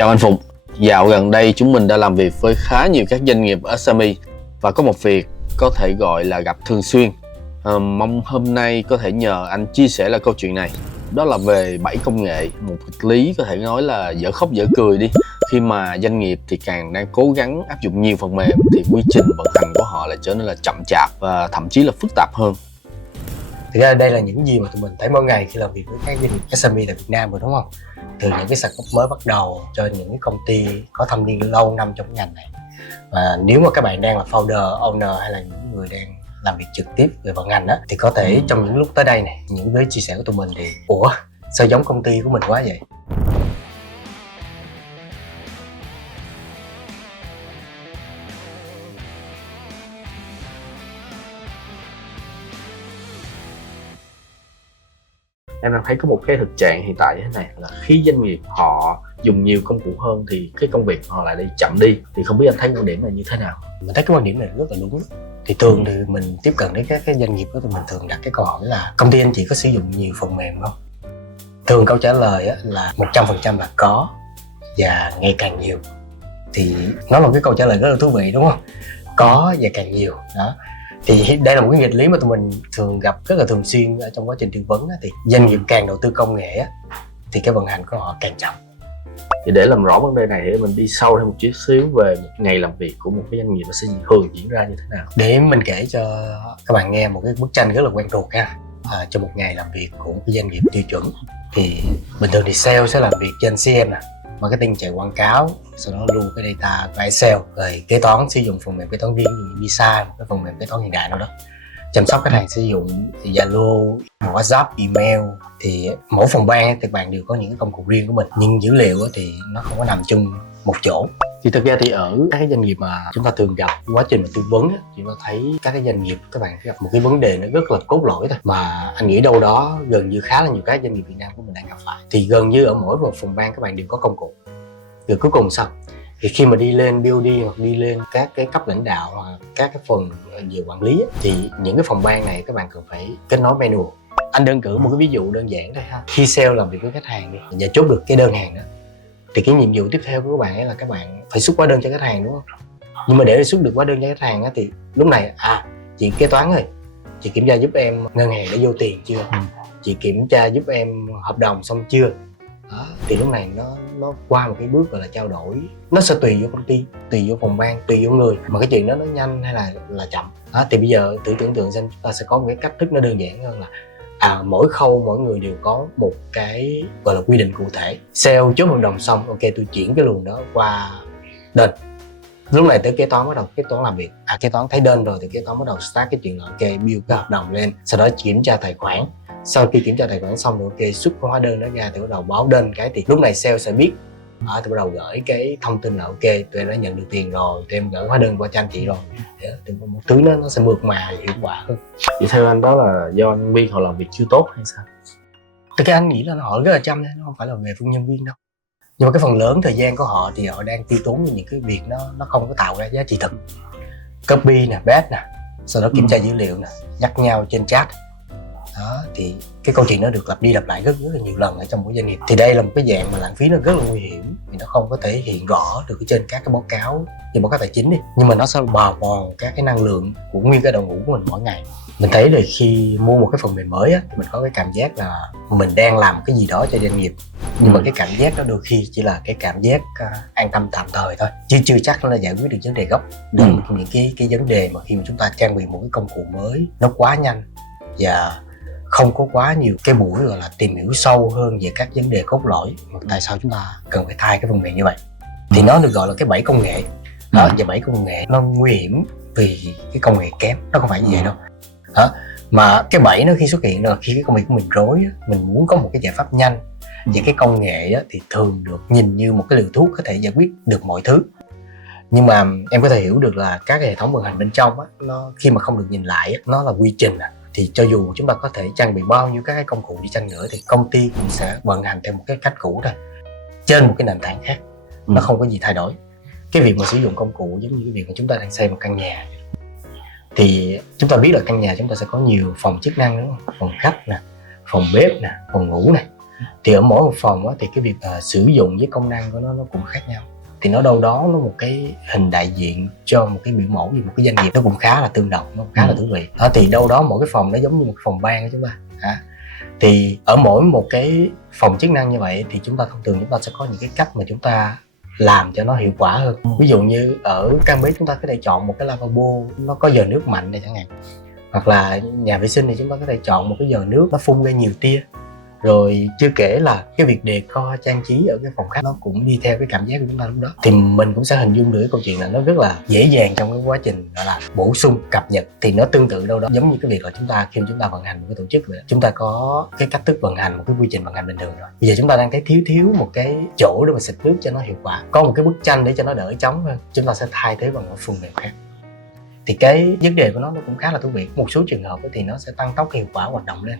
Chào anh Phục. Dạo gần đây chúng mình đã làm việc với khá nhiều các doanh nghiệp SME và có một việc có thể gọi là gặp thường xuyên. Mong hôm nay có thể nhờ anh chia sẻ là câu chuyện này. Đó là về 7 công nghệ, một nghịch lý có thể nói là dở khóc dở cười đi. Khi mà doanh nghiệp thì càng đang cố gắng áp dụng nhiều phần mềm thì quy trình vận hành của họ lại trở nên là chậm chạp và thậm chí là phức tạp hơn. Thực ra đây là những gì mà tụi mình thấy mỗi ngày khi làm việc với các doanh nghiệp SME tại Việt Nam rồi, đúng không? Từ những cái startup mới bắt đầu cho những cái công ty có thâm niên lâu năm trong ngành này. Và nếu mà các bạn đang là founder, owner hay là những người đang làm việc trực tiếp về vận hành á, thì có thể trong những lúc tới đây này, những với chia sẻ của tụi mình thì sao giống công ty của mình quá vậy? Em đang thấy có một cái thực trạng hiện tại như thế này là khi doanh nghiệp họ dùng nhiều công cụ hơn thì cái công việc họ lại đi chậm đi. Thì không biết anh thấy quan điểm này như thế nào? Mình thấy cái quan điểm này rất là đúng. Thì thường thì mình tiếp cận đến các cái doanh nghiệp đó thì mình thường đặt cái câu hỏi là công ty anh chị có sử dụng nhiều phần mềm không? Thường câu trả lời á, là 100% là có và ngày càng nhiều. Thì nó là một cái câu trả lời rất là thú vị, đúng không? Có và càng nhiều đó. Thì đây là một cái nghịch lý mà tụi mình thường gặp rất là thường xuyên ở trong quá trình tư vấn á. Thì doanh nghiệp càng đầu tư công nghệ á, thì cái vận hành của họ càng chậm. Thì để làm rõ vấn đề này thì mình đi sâu thêm một chút xíu về một ngày làm việc của một cái doanh nghiệp nó sẽ thường diễn ra như thế nào. Để mình kể cho các bạn nghe một cái bức tranh rất là quen thuộc ha. Cho một ngày làm việc của một cái doanh nghiệp tiêu chuẩn thì bình thường thì sale sẽ làm việc trên CM nè, marketing chạy quảng cáo, sau đó lưu cái data của Excel, rồi kế toán sử dụng phần mềm kế toán riêng như Visa, một cái phần mềm kế toán hiện đại nào đó, chăm sóc khách hàng sử dụng Zalo, WhatsApp, email. Thì mỗi phòng ban thì bạn đều có những cái công cụ riêng của mình, nhưng dữ liệu thì nó không có nằm chung một chỗ. Thì thực ra thì ở các cái doanh nghiệp mà chúng ta thường gặp quá trình mà tư vấn thì nó thấy các cái doanh nghiệp các bạn gặp một cái vấn đề nó rất là cốt lõi thôi, mà anh nghĩ đâu đó gần như khá là nhiều các doanh nghiệp Việt Nam của mình đang gặp phải. Thì gần như ở mỗi một phòng ban các bạn đều có công cụ. Rồi cuối cùng sao? Thì khi mà đi lên BOD hoặc đi lên các cái cấp lãnh đạo hoặc các cái phần về quản lý thì những cái phòng ban này các bạn cần phải kết nối manual. Anh đơn cử một cái ví dụ đơn giản thôi ha. Khi sale làm việc với khách hàng đi và chốt được cái đơn hàng đó, thì cái nhiệm vụ tiếp theo của các bạn ấy là các bạn phải xuất hóa đơn cho khách hàng, đúng không? Nhưng mà để xuất được hóa đơn cho khách hàng á, thì lúc này chị kế toán ơi, chị kiểm tra giúp em ngân hàng đã vô tiền chưa? Chị kiểm tra giúp em hợp đồng xong chưa? Đó, thì lúc này nó qua một cái bước gọi là trao đổi. Nó sẽ tùy vô công ty, tùy vô phòng ban, tùy vô người mà cái chuyện đó nó nhanh hay là chậm. Đó, thì bây giờ thử tưởng tượng xem chúng ta sẽ có một cái cách thức nó đơn giản hơn là mỗi khâu mỗi người đều có một cái gọi là quy định cụ thể. Sale chốt hợp đồng xong, ok, tôi chuyển cái luồng đó qua đơn. Lúc này tới kế toán bắt đầu kế toán làm việc. Kế toán thấy đơn rồi thì kế toán bắt đầu start cái chuyện là ok, build cái hợp đồng lên, sau đó kiểm tra tài khoản. Sau khi kiểm tra tài khoản xong rồi ok, xuất hóa đơn đó ra thì bắt đầu báo đơn cái, thì lúc này sale sẽ biết. Thì bắt đầu gửi cái thông tin là ok, tụi em đã nhận được tiền rồi, tụi em gửi hóa đơn qua cho anh chị rồi. Thì một thứ nó sẽ mượt mà hiệu quả hơn. Vậy theo anh đó là do nhân viên họ làm việc chưa tốt hay sao? Thực ra anh nghĩ là họ rất là chăm, nó không phải là về phương nhân viên đâu. Nhưng mà cái phần lớn thời gian của họ thì họ đang tiêu tốn những cái việc nó không có tạo ra giá trị thực. Copy nè, paste nè, sau đó kiểm tra dữ liệu nè, nhắc nhau trên chat. Đó, thì cái câu chuyện nó được lặp đi lặp lại rất là nhiều lần ở trong mỗi doanh nghiệp. Thì đây là một cái dạng mà lãng phí nó rất là nguy hiểm, vì nó không có thể hiện rõ được trên các cái báo cáo như báo cáo tài chính đi, nhưng mà nó sẽ bào mòn các cái năng lượng của nguyên cái đội ngũ của mình mỗi ngày. Mình thấy là khi mua một cái phần mềm mới á, mình có cái cảm giác là mình đang làm cái gì đó cho doanh nghiệp, nhưng mà cái cảm giác đó đôi khi chỉ là cái cảm giác an tâm tạm thời thôi, chứ chưa chắc nó là giải quyết được vấn đề gốc. Đó là những cái vấn đề mà khi mà chúng ta trang bị một cái công cụ mới nó quá nhanh và không có quá nhiều cái buổi gọi là tìm hiểu sâu hơn về các vấn đề cốt lõi mà tại sao chúng ta cần phải thay cái phần mềm như vậy. Thì nó được gọi là cái bẫy công nghệ. Đó, và bẫy công nghệ nó nguy hiểm vì cái công nghệ kém, nó không phải như vậy đâu. Đó, mà cái bẫy nó khi xuất hiện là khi cái công việc của mình rối, mình muốn có một cái giải pháp nhanh. Và cái công nghệ thì thường được nhìn như một cái liều thuốc có thể giải quyết được mọi thứ. Nhưng mà em có thể hiểu được là các cái hệ thống vận hành bên trong nó khi mà không được nhìn lại nó là quy trình. Thì cho dù chúng ta có thể trang bị bao nhiêu các cái công cụ đi chăng nữa thì công ty cũng sẽ vận hành theo một cái cách cũ thôi, trên một cái nền tảng khác. Nó không có gì thay đổi. Cái việc mà sử dụng công cụ giống như cái việc mà chúng ta đang xây một căn nhà. Thì chúng ta biết là căn nhà chúng ta sẽ có nhiều phòng chức năng, đúng không? Phòng khách nè, phòng bếp nè, phòng ngủ nè. Thì ở mỗi một phòng á, thì cái việc sử dụng với công năng của nó cũng khác nhau. Thì nó đâu đó nó một cái hình đại diện cho một cái biểu mẫu về một cái doanh nghiệp, nó cũng khá là tương đồng, nó cũng khá là thú vị. Thì đâu đó mỗi cái phòng nó giống như một cái phòng ban của chúng ta. Thì ở mỗi một cái phòng chức năng như vậy thì thông thường chúng ta sẽ có những cái cách mà chúng ta làm cho nó hiệu quả hơn. Ví dụ như ở căn bếp chúng ta có thể chọn một cái lavabo nó có giờ nước mạnh này chẳng hạn, hoặc là nhà vệ sinh thì chúng ta có thể chọn một cái giờ nước nó phun ra nhiều tia. Rồi chưa kể là cái việc decor trang trí ở cái phòng khách nó cũng đi theo cái cảm giác của chúng ta lúc đó. Thì mình cũng sẽ hình dung được cái câu chuyện là nó rất là dễ dàng trong cái quá trình gọi là bổ sung cập nhật. Thì nó tương tự đâu đó giống như cái việc là khi chúng ta vận hành một cái tổ chức vậy. Chúng ta có cái cách thức vận hành, một cái quy trình vận hành bình thường rồi. Bây giờ chúng ta đang thấy thiếu một cái chỗ để mà xịt nước cho nó hiệu quả, có một cái bức tranh để cho nó đỡ trống hơn, chúng ta sẽ thay thế bằng một phần mềm khác. Thì cái vấn đề của nó cũng khá là thú vị. Một số trường hợp thì nó sẽ tăng tốc cái hiệu quả hoạt động lên.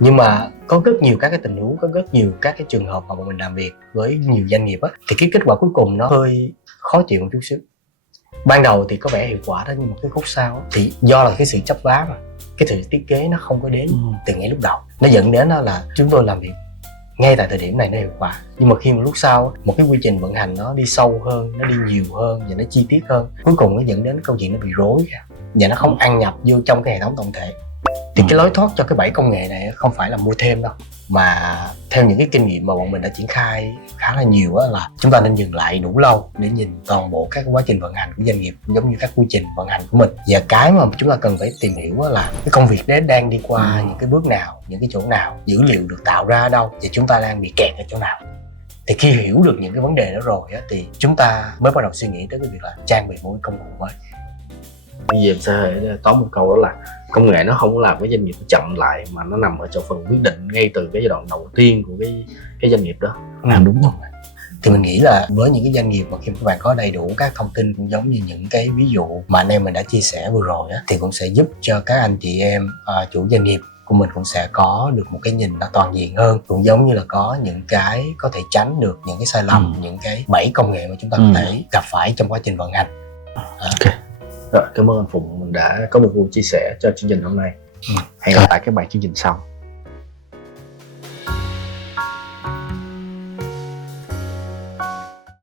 Nhưng mà có rất nhiều các cái tình huống, có rất nhiều các cái trường hợp mà mình làm việc với nhiều doanh nghiệp thì cái kết quả cuối cùng nó hơi khó chịu một chút xíu. Ban đầu thì có vẻ hiệu quả đó, nhưng mà cái khúc sau thì do là cái sự chấp vá mà cái sự thiết kế nó không có đến từ ngay lúc đầu, nó dẫn đến là chúng tôi làm việc ngay tại thời điểm này nó hiệu quả, nhưng mà khi mà lúc sau một cái quy trình vận hành nó đi sâu hơn, nó đi nhiều hơn và nó chi tiết hơn, cuối cùng nó dẫn đến câu chuyện nó bị rối và nó không ăn nhập vô trong cái hệ thống tổng thể. Thì cái lối thoát cho cái bẫy công nghệ này không phải là mua thêm đâu, mà theo những cái kinh nghiệm mà bọn mình đã triển khai khá là nhiều là chúng ta nên dừng lại đủ lâu để nhìn toàn bộ các quá trình vận hành của doanh nghiệp, giống như các quy trình vận hành của mình. Và cái mà chúng ta cần phải tìm hiểu là cái công việc đấy đang đi qua những cái bước nào, những cái chỗ nào, dữ liệu được tạo ra ở đâu và chúng ta đang bị kẹt ở chỗ nào. Thì khi hiểu được những cái vấn đề đó rồi thì chúng ta mới bắt đầu suy nghĩ tới cái việc là trang bị một cái công cụ mới. Bây giờ em sẽ tóm một câu, đó là công nghệ nó không có làm cái doanh nghiệp chậm lại, mà nó nằm ở chỗ phần quyết định ngay từ cái giai đoạn đầu tiên của cái doanh nghiệp đó. Đúng rồi. Thì mình nghĩ là với những cái doanh nghiệp mà khi các bạn có đầy đủ các thông tin, cũng giống như những cái ví dụ mà anh em mình đã chia sẻ vừa rồi thì cũng sẽ giúp cho các anh chị em chủ doanh nghiệp của mình cũng sẽ có được một cái nhìn nó toàn diện hơn, cũng giống như là có những cái có thể tránh được những cái sai lầm, những cái bẫy công nghệ mà chúng ta có thể gặp phải trong quá trình vận hành. Ok. Rồi, cảm ơn anh Phụng, mình đã có một buổi chia sẻ cho chương trình hôm nay. Hẹn gặp lại các bạn chương trình sau.